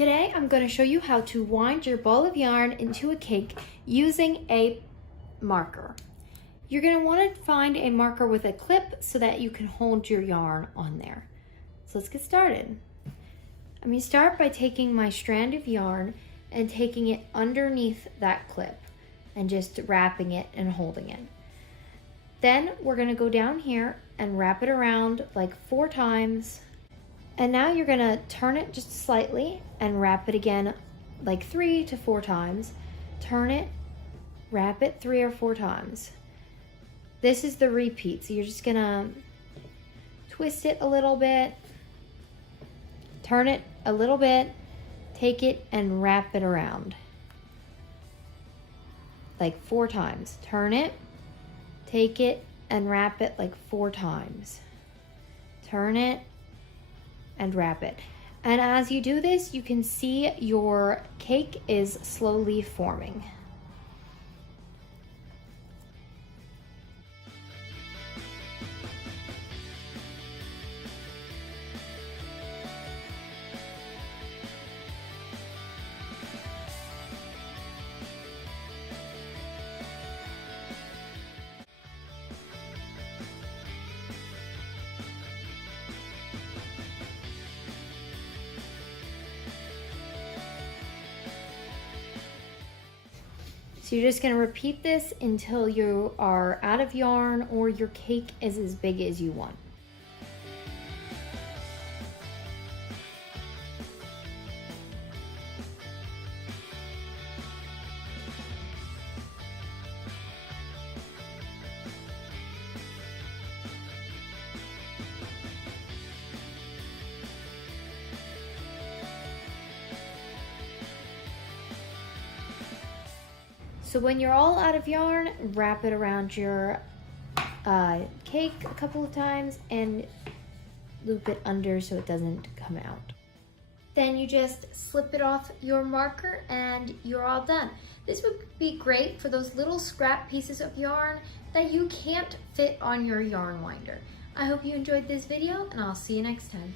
Today I'm going to show you how to wind your ball of yarn into a cake using a marker. You're going to want to find a marker with a clip so that you can hold your yarn on there. So let's get started. I'm going to start by taking my strand of yarn and taking it underneath that clip and just wrapping it and holding it. Then we're going to go down here and wrap it around like 4 times. And now you're gonna turn it just slightly and wrap it again like 3 to 4 times. Turn it, wrap it 3 or 4 times. This is the repeat, so you're just gonna twist it a little bit, turn it a little bit, take it and wrap it around like 4 times. Turn it, take it and wrap it like 4 times. Turn it, and wrap it. And as you do this, you can see your cake is slowly forming. So you're just going to repeat this until you are out of yarn or your cake is as big as you want. So when you're all out of yarn, wrap it around your cake a couple of times and loop it under so it doesn't come out. Then you just slip it off your marker and you're all done. This would be great for those little scrap pieces of yarn that you can't fit on your yarn winder. I hope you enjoyed this video and I'll see you next time.